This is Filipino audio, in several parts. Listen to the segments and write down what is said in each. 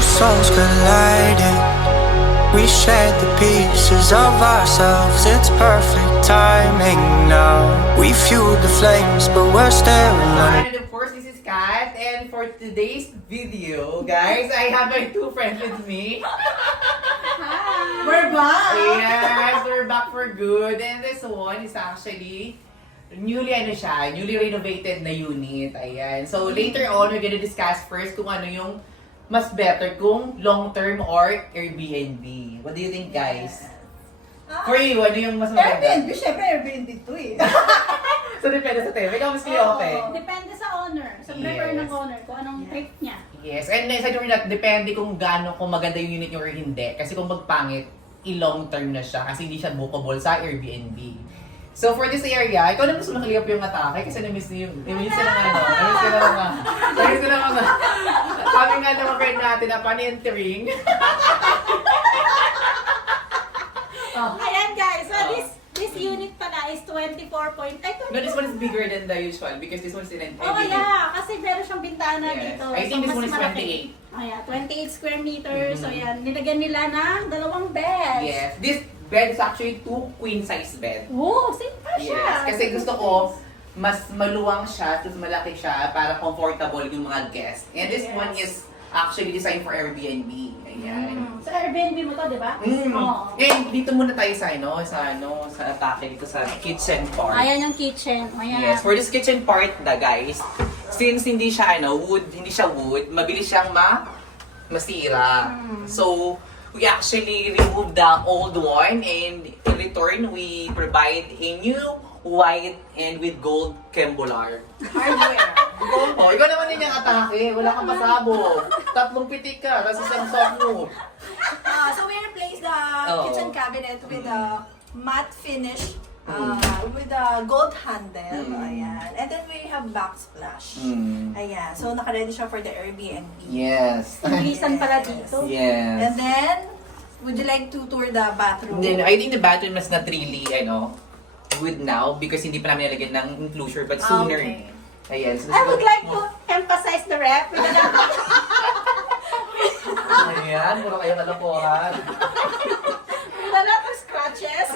souls colliding. We shared the pieces of ourselves. It's perfect timing now. We fueled the flames, but we're still alive. And of course, this is Kat. And for today's video, guys, I have my two friends with me. We're back! Yes, we're back for good. And this one is actually newly renovated na unit. Ayan. So later on, we're gonna discuss first kung ano yung mas better kung long-term or Airbnb. What do you think, guys? For you, ano yung mas maganda? Airbnb, syempre Airbnb to eh. So depende sa tema. Ikaw, mas okay? Depende sa owner. Sa prefer ng owner, kung anong trip niya. Yes, and aside from that, depende kung gaano, kung maganda yung unit nyo or hindi. Kasi kung magpangit, i-long term na siya kasi hindi siya bookable sa Airbnb. So for this area, ikaw na mas makaliyap yung atake kasi na-miss niyo yung, na-miss ko na mga. Sabi nga ng mga friend natin na pan-entering. Ayan guys, so this unit pala is 24 point... Ay, No, this one is bigger than the usual because this one is in Oh yeah, kasi meron siyang bintana dito. I think this mas one is malaki. 28. Oh yeah, 28 square meters. So yan, nilagyan nila ng dalawang beds. Yes, this bed is actually 2 queen-size bed. Oh, same pa siya. Yes, kasi gusto ko mas maluwang siya, tapos malaki siya para comfortable yung mga guests. And this one is actually designed for Airbnb. Ayan. Sa Airbnb mo to, di ba? Oo. And dito muna tayo sa sa atake dito sa kitchen part. Ayan yung kitchen. Ayan. Yes, for this kitchen part guys, since hindi siya wood, mabilis siyang masira. So, we actually removed the old one and in return, we provide a new white and with gold Kembolar. Hardware. Oh, ikaw naman din yung atake. Wala kang pasabog. 3 pitik ka, tapos isang soft mo. So we replaced the kitchen cabinet with a matte finish with a gold handle. Ayan. And then we have backsplash. Ayan. So naka-ready siya for the Airbnb. Yes. Bilisan pala dito. Yes. And then, would you like to tour the bathroom? Then, I think the bathroom is not really, good now because hindi pa namin nilagyan ng enclosure but sooner. Okay. Ayan. So, I would like to emphasize the rep. Ayan, puro kayo kalokohan. With a lot of scratches.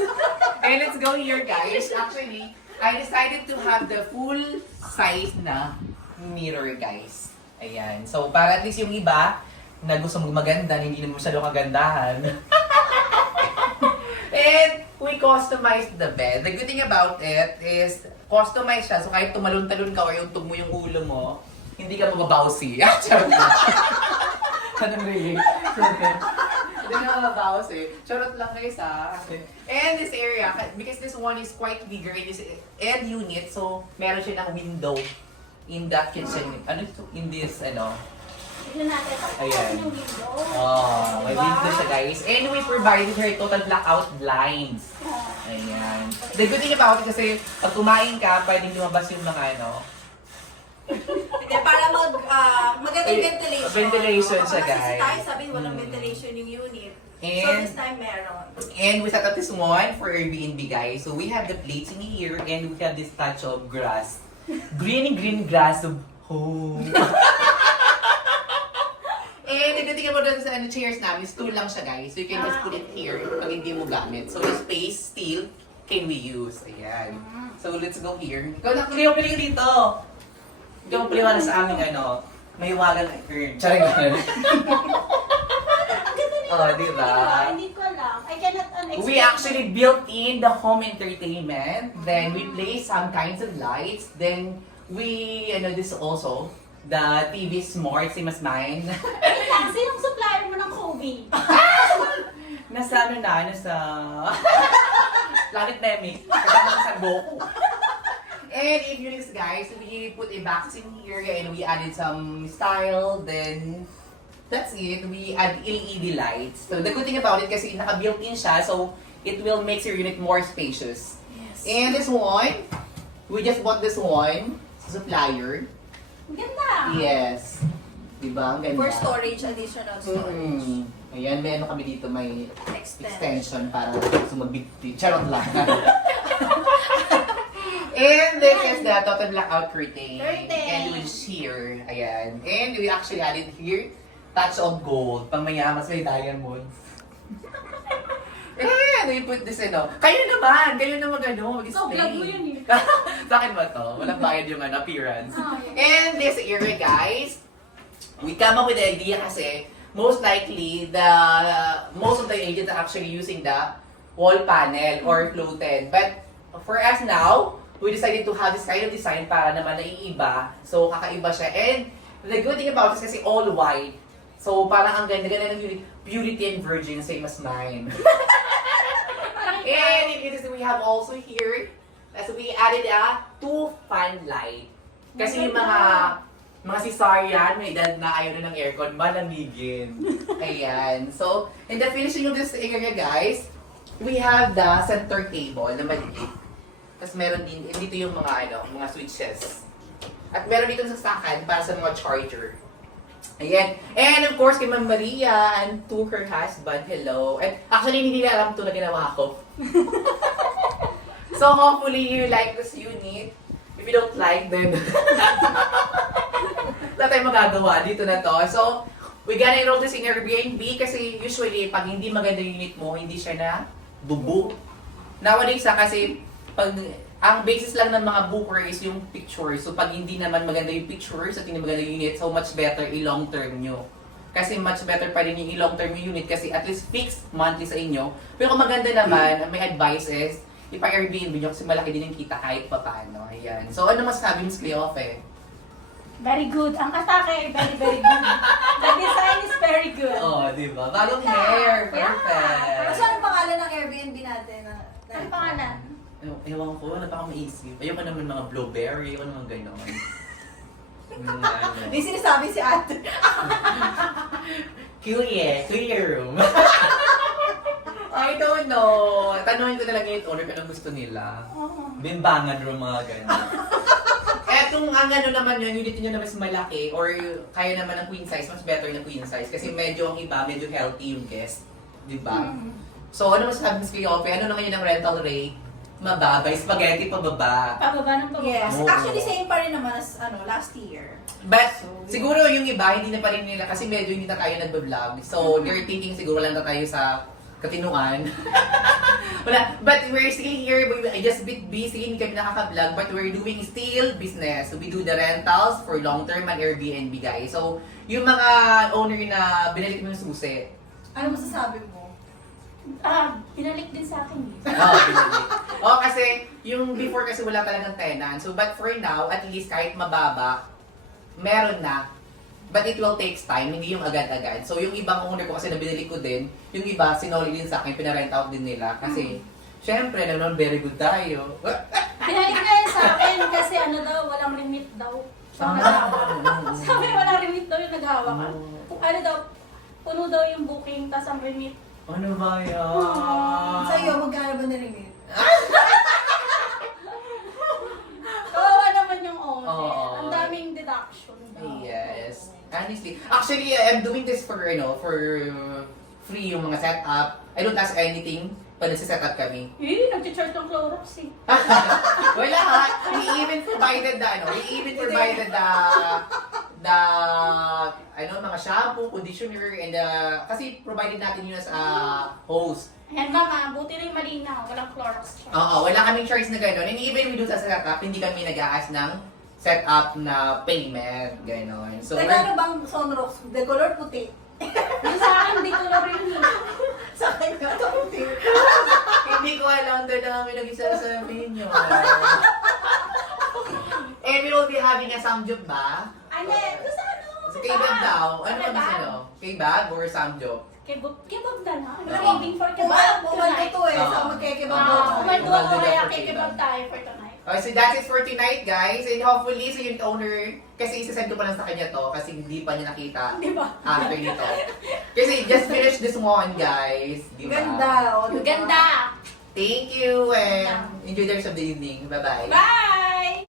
And let's go here, guys. Actually, I decided to have the full size na mirror, guys. Ayan. So, para at least yung iba na gusto maganda, hindi naman masyadong kagandahan. And we customized the bed. The good thing about it is, customized siya. So, kahit tumalon-talon ka or yung tug mo yung ulo mo, hindi ka mababawsi. Charot lang. Anong really? Hindi ka mababawsi. Charot lang guys ha. And this area, because this one is quite bigger, it is end unit, so meron siya ng window in that kitchen. In this, Tignan natin. Ayan. Yung window. Oh, may window siya guys. And we provided her total blackout blinds. Ayan. The good thing about it kasi pag kumain ka, pwedeng lumabas yung mga Hindi, para magandang ventilation. Ventilation siya, Kasi guys. tayo sabi, walang ventilation yung unit. So And- this time meron. And we set up this one for Airbnb guys. So we have the plates in here and we have this touch of grass. Green grass of home. And the good thing about the chairs namin, stool lang siya guys. So you can just put it here pag hindi mo gamit. So the space still can be used. Ayan. So let's go here. Ikaw na, pili ka dito. Ikaw paliwala sa aming may wagang urn. Charing nga. Oh, diba? Hindi ko alam. I cannot We actually built in the home entertainment. Then we placed some kinds of lights. Then we, this also, the TV Smart, same as mine. Wait lang, sinong supplier mo ng Kobe? nasa Planet Nemi. Kasama sa Goku. And if you notice guys, we put a box in here and we added some style. Then that's it. We add LED lights. So the good thing about it kasi naka-built-in siya, so it will make your unit more spacious. Yes. And this one, we just bought this one sa supplier. Ang ganda. Yes. Diba? Ang ganda. For storage, additional storage. Ayan, may kami dito, may Extend. extension para sumabit. Charot lang. And this is the total blackout curtain. Curtain. And with sheer. Ayan. And we actually added here touch of gold. Pang mayaman may diamonds. Ano you put this in, Kayo naman ano, So, vlog mo yun eh. Sa akin ba to? Walang bayad yung appearance. Oh, yeah. And this era, guys, we come up with the idea kasi most likely most of the agents are actually using the wall panel or floated. But for us now, we decided to have this kind of design para naman naiiba. So kakaiba siya. And the good thing about this kasi all white. So parang ang ganda-ganda ng purity and virgin, same as mine. And we have also here, so we added a 2 fan light. Kasi yung mga cesarean, may edad na ayaw na ng aircon, malamigin. Ayan. So, in the finishing of this area, guys, we have the center table na maliit. Tapos meron din, dito yung mga switches. At meron dito sa sakan para sa mga charger. Ayan. And of course, kay Ma'am Maria and to her husband, hello. And actually, hindi nila alam ito na ginawa ko. So hopefully, you like this unit. If you don't like, then wala tayong magagawa. Dito na to. So, we gonna enroll this in Airbnb kasi usually, pag hindi maganda yung unit mo, hindi siya na bubuk. Nowadays, kasi pag ang basis lang ng mga booker is yung pictures. So pag hindi naman maganda yung pictures at hindi maganda yung unit, so much better i-long term nyo. Kasi much better pa rin yung i-long term yung unit kasi at least fixed monthly sa inyo. Pero kung maganda naman, may advice is, ipa-Airbnb nyo kasi malaki din yung kita kahit pa paano. Ayan. So ano masasabi Ms. Cleofe? Very good. Ang atake, very, very good. The design is very good. Oh, di ba? Bagong hair. Perfect. Pero saan ang pangalan ng Airbnb natin? Ano pangalan? Ewan ko, wala pa akong maisip. Ayoko naman mga blueberry, ayoko naman gano'n. Hindi sinasabi si ate. Clear room. I don't know. Tanungin ko na lang yung owner kung anong gusto nila. Oh. Bimbangan room, mga gano'n. Eh, kung ang naman yun, unit nyo na mas malaki, or kaya naman ng queen size, mas better na queen size. Kasi medyo ang iba, medyo healthy yung guest. Diba? So, ano masasabi Ms. Cleope? Ano naman yun ang rental rate? Mababa, spaghetti pababa. Pababa ng pababa. Yes. Oo. Actually, same pa rin naman as last year. But, siguro yung iba, hindi na pa rin nila kasi medyo hindi na tayo nagbablog. So, they're thinking siguro lang na tayo sa katinuan. Wala. But we're still here, just bit busy, hindi kami nakaka-vlog, but we're doing still business. So, we do the rentals for long-term and Airbnb, guys. So, yung mga owner na binalik mo yung susi. Ano masasabi mo? Binalik din sa akin. Binalik. Kasi yung before kasi wala talagang tenant. So, but for now, at least kahit mababa, meron na. But it will take time, hindi yung agad-agad. So, yung ibang owner ko kasi na binili ko din, yung iba, sinoli din sa akin, pinarent out din nila. Kasi, syempre, naman, very good tayo. Binalik na yan sa akin kasi walang limit daw. Sabi walang limit daw yung naghahawakan. Ano daw, puno daw yung booking, tas ang limit. Ano ba yan? Sa'yo, magkano ba na-limit? Kawawa naman yung owner. Oo. Ang daming deduction daw. Yes. Honestly. Actually, I'm doing this for free yung mga setup. I don't ask anything pag nagsiset-up kami. Nag-charge ng Clorox eh. Wala ha. We even provided mga shampoo, conditioner, and kasi provided natin yun as host. Ayan mama, buti rin malinaw. Walang Clorox charge. Oo, wala kaming charge na gano'n. And even we do sa setup, hindi kami nag-a-ask ng setup na payment, gano'n. So, Teka, ano bang sunrocks? The color puti. Yung sa akin, di ko na rin. Sa akin na puti. hindi ko alam doon na kami nag-isasabihin nyo. And we will be having a samgyup ba? Ano? Gusto ano? Sa K-Bag daw. Ano ba gusto nyo? K-Bag or samgyup? Kebab na na. I'm Oo. craving for kebab Pumaldo tonight. to eh. So, magkikibang Oo. Kumaldo Kumaldo ako kaya for kebab kebab. tayo for tonight. Okay, so that's it for tonight, guys. And hopefully, sa unit owner, kasi isasend ko pa lang sa kanya to kasi hindi pa niya nakita Di ba? after nito. Kasi just finish this one, guys. Di ba? Ganda. O, diba? Ganda! Thank you and enjoy the rest of the evening. Bye-bye. Bye!